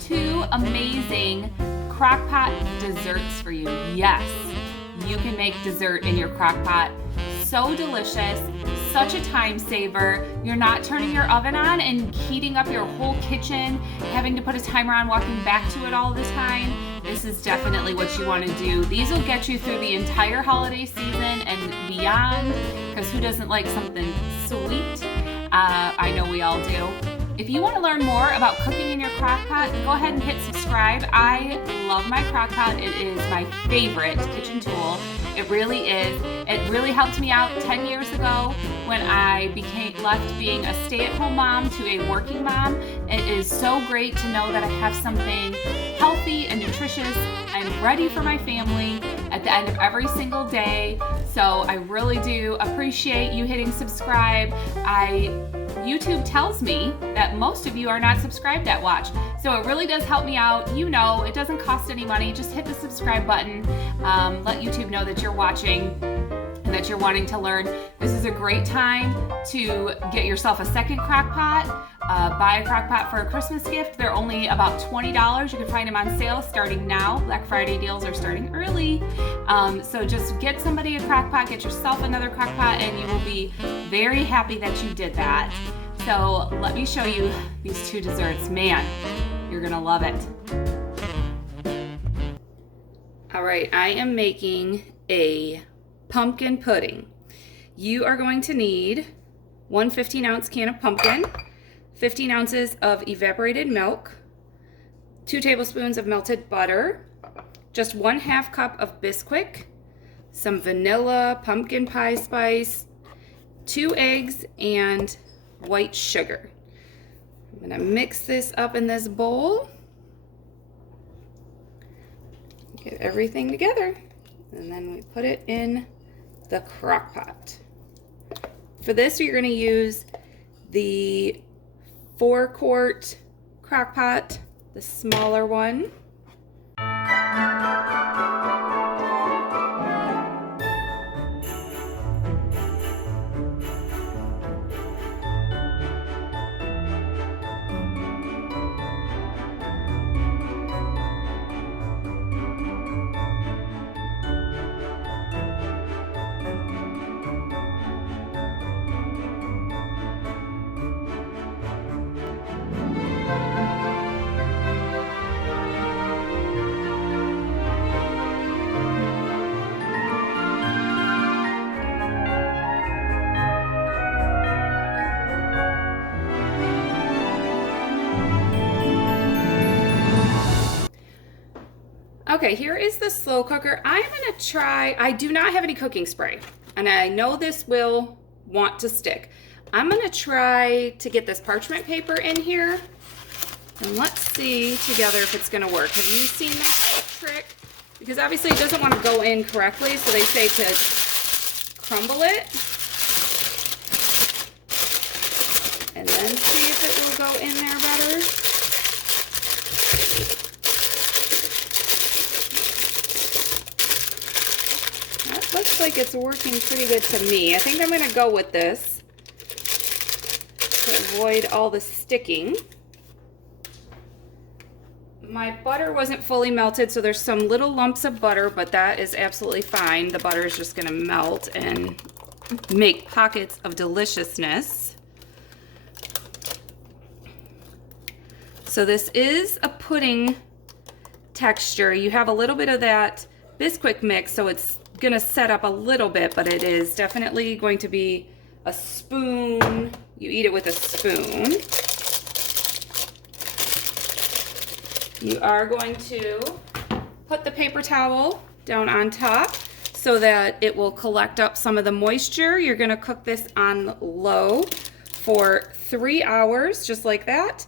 two amazing crock pot desserts for you. Yes, you can make dessert in your crock pot. So delicious, such a time saver. You're not turning your oven on and heating up your whole kitchen, having to put a timer on, walking back to it all the time. This is definitely what you want to do. These will get you through the entire holiday season and beyond, because who doesn't like something sweet? I know we all do. If you want to learn more about cooking in your crock pot, go ahead and hit subscribe. I love my crock pot. It is my favorite kitchen tool. It really is. It really helped me out 10 years ago when I left being a stay-at-home mom to a working mom. It is so great to know that I have something healthy and nutritious and ready for my family at the end of every single day. So I really do appreciate you hitting subscribe. YouTube tells me that most of you are not subscribed at Watch. So it really does help me out. You know, it doesn't cost any money. Just hit the subscribe button. Let YouTube know that you're watching and that you're wanting to learn. This is a great time to get yourself a second crock pot. Buy a crock pot for a Christmas gift. They're only about $20. You can find them on sale starting now. Black Friday deals are starting early. So just get somebody a crock pot, get yourself another crock pot, and you will be very happy that you did that. So let me show you these two desserts. Man, you're gonna love it. All right, I am making a pumpkin pudding. You are going to need one 15-ounce can of pumpkin, 15 ounces of evaporated milk, 2 tablespoons of melted butter, just 1/2 cup of Bisquick, some vanilla, pumpkin pie spice, 2 eggs, and white sugar. I'm gonna mix this up in this bowl. Get everything together, and then we put it in the crock pot. For this, you're gonna use the 4-quart crock pot, the smaller one. Okay, here is the slow cooker. I'm gonna try, I do not have any cooking spray, and I know this will want to stick. I'm gonna try to get this parchment paper in here, and let's see together if it's gonna work. Have you seen this trick? Because obviously it doesn't want to go in correctly, so they say to crumble it, and then see if it will go in there better. Looks like it's working pretty good to me. I think I'm going to go with this to avoid all the sticking. My butter wasn't fully melted, so there's some little lumps of butter, but that is absolutely fine. The butter is just going to melt and make pockets of deliciousness. So this is a pudding texture. You have a little bit of that Bisquick mix, so it's going to set up a little bit, but it is definitely going to be a spoon. You eat it with a spoon. You are going to put the paper towel down on top so that it will collect up some of the moisture. You're going to cook this on low for 3 hours, just like that.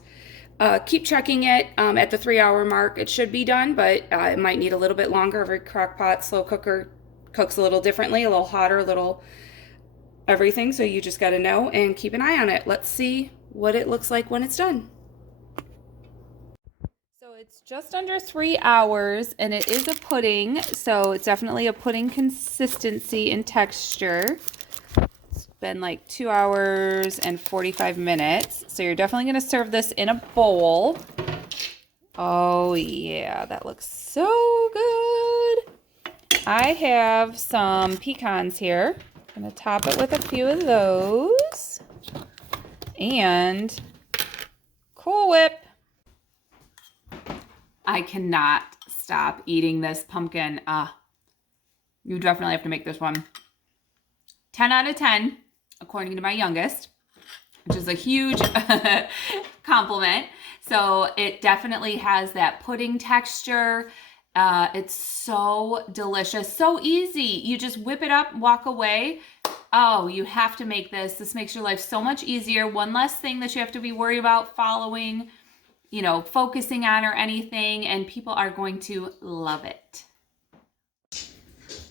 Keep checking it at the 3-hour mark. It should be done, but it might need a little bit longer. Every crock pot, slow cooker cooks a little differently, a little hotter, a little everything. So you just got to know and keep an eye on it. Let's see what it looks like when it's done. So it's just under 3 hours and it is a pudding. So it's definitely a pudding consistency and texture. It's been like 2 hours and 45 minutes. So you're definitely going to serve this in a bowl. Oh yeah, that looks so good. I have some pecans here. I'm gonna top it with a few of those. And Cool Whip. I cannot stop eating this pumpkin. You definitely have to make this one. 10 out of 10, according to my youngest, which is a huge compliment. So it definitely has that pudding texture. It's so delicious, so easy. You just whip it up, walk away. Oh, you have to make this. This makes your life so much easier. One less thing that you have to be worried about following, you know, focusing on or anything, and people are going to love it.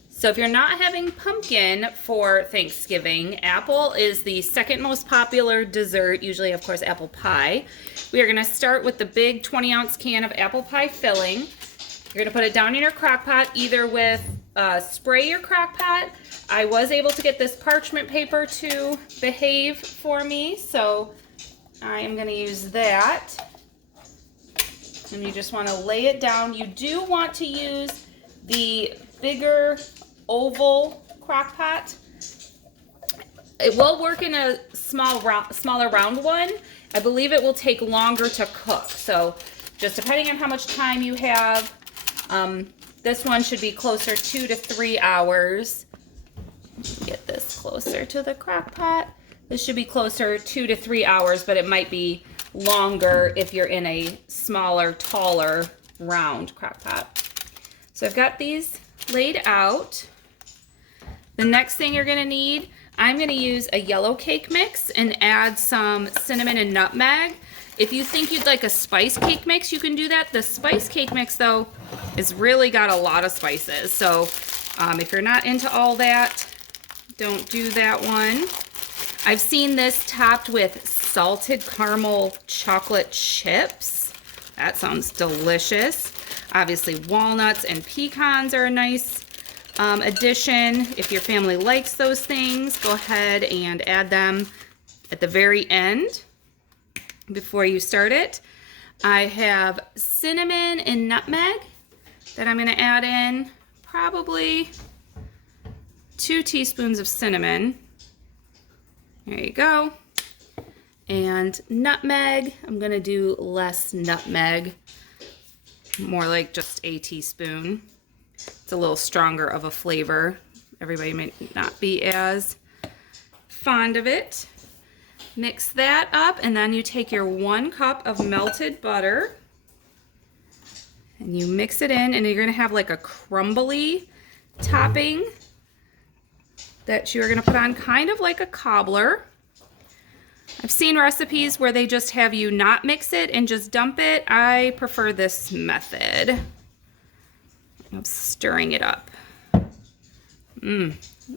So if you're not having pumpkin for Thanksgiving, apple is the second most popular dessert, usually of course apple pie. We are gonna start with the big 20-ounce can of apple pie filling. You're gonna put it down in your crock pot, either with spray your crock pot. I was able to get this parchment paper to behave for me, so I am gonna use that. And you just wanna lay it down. You do want to use the bigger oval crock pot. It will work in a smaller round one. I believe it will take longer to cook. So just depending on how much time you have, this one should be closer 2 to 3 hours. Get this closer to the crock pot. This should be closer 2 to 3 hours, but it might be longer if you're in a smaller, taller, round crock pot. So I've got these laid out. The next thing you're gonna need, I'm gonna use a yellow cake mix and add some cinnamon and nutmeg. If you think you'd like a spice cake mix, you can do that. The spice cake mix though, is really got a lot of spices. So if you're not into all that, don't do that one. I've seen this topped with salted caramel chocolate chips. That sounds delicious. Obviously walnuts and pecans are a nice addition. If your family likes those things, go ahead and add them at the very end before you start it. I have cinnamon and nutmeg that I'm gonna add in, probably 2 teaspoons of cinnamon. There you go. And nutmeg, I'm gonna do less nutmeg, more like just a teaspoon. It's a little stronger of a flavor. Everybody might not be as fond of it. Mix that up, and then you take your 1 cup of melted butter and you mix it in, and you're gonna have like a crumbly topping that you're gonna put on, kind of like a cobbler. I've seen recipes where they just have you not mix it and just dump it. I prefer this method of stirring it up.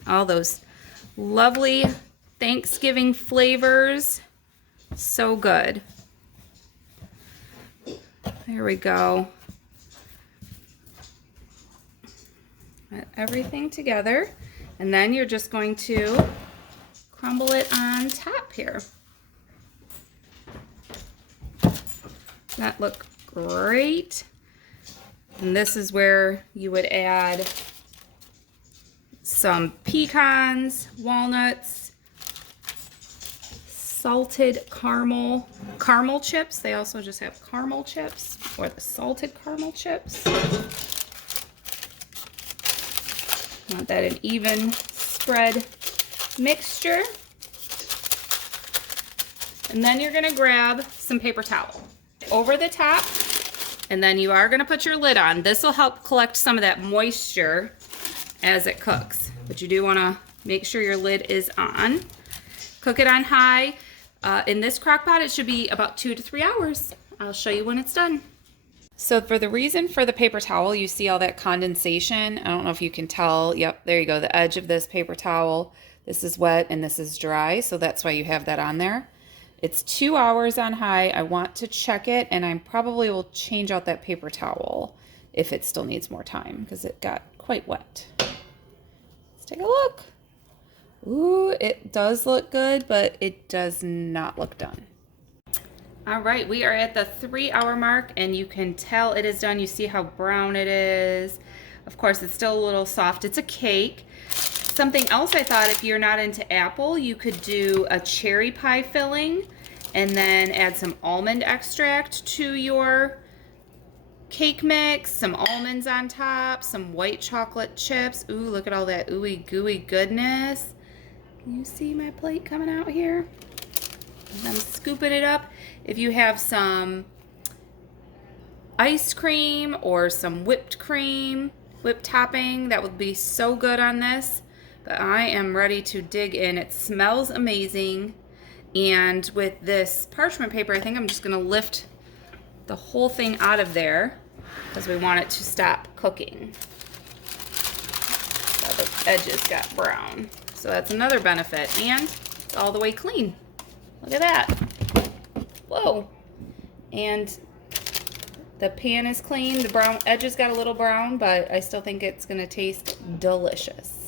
All those lovely Thanksgiving flavors. So good. There we go. Put everything together, and then you're just going to crumble it on top here. That look great. And this is where you would add some pecans, walnuts, salted caramel chips. They also just have caramel chips, or the salted caramel chips. Want that an even spread mixture. And then you're gonna grab some paper towel over the top, and then you are gonna put your lid on. This will help collect some of that moisture as it cooks, but you do wanna make sure your lid is on. Cook it on high. In this crock pot, it should be about 2 to 3 hours. I'll show you when it's done. So for the reason for the paper towel, you see all that condensation. I don't know if you can tell. Yep, there you go. The edge of this paper towel. This is wet and this is dry, so that's why you have that on there. It's 2 hours on high. I want to check it, and I probably will change out that paper towel if it still needs more time because it got quite wet. Let's take a look. Ooh, it does look good, but it does not look done. All right, we are at the 3-hour mark and you can tell it is done. You see how brown it is. Of course, it's still a little soft. It's a cake. Something else I thought, if you're not into apple, you could do a cherry pie filling and then add some almond extract to your cake mix, some almonds on top, some white chocolate chips. Ooh, look at all that ooey gooey goodness. Can you see my plate coming out here? And I'm scooping it up. If you have some ice cream or some whipped cream, whipped topping, that would be so good on this. But I am ready to dig in. It smells amazing. And with this parchment paper, I think I'm just gonna lift the whole thing out of there because we want it to stop cooking. So the edges got brown. So that's another benefit. And it's all the way clean. Look at that. Whoa. And the pan is clean. The brown edges got a little brown, but I still think it's gonna taste delicious.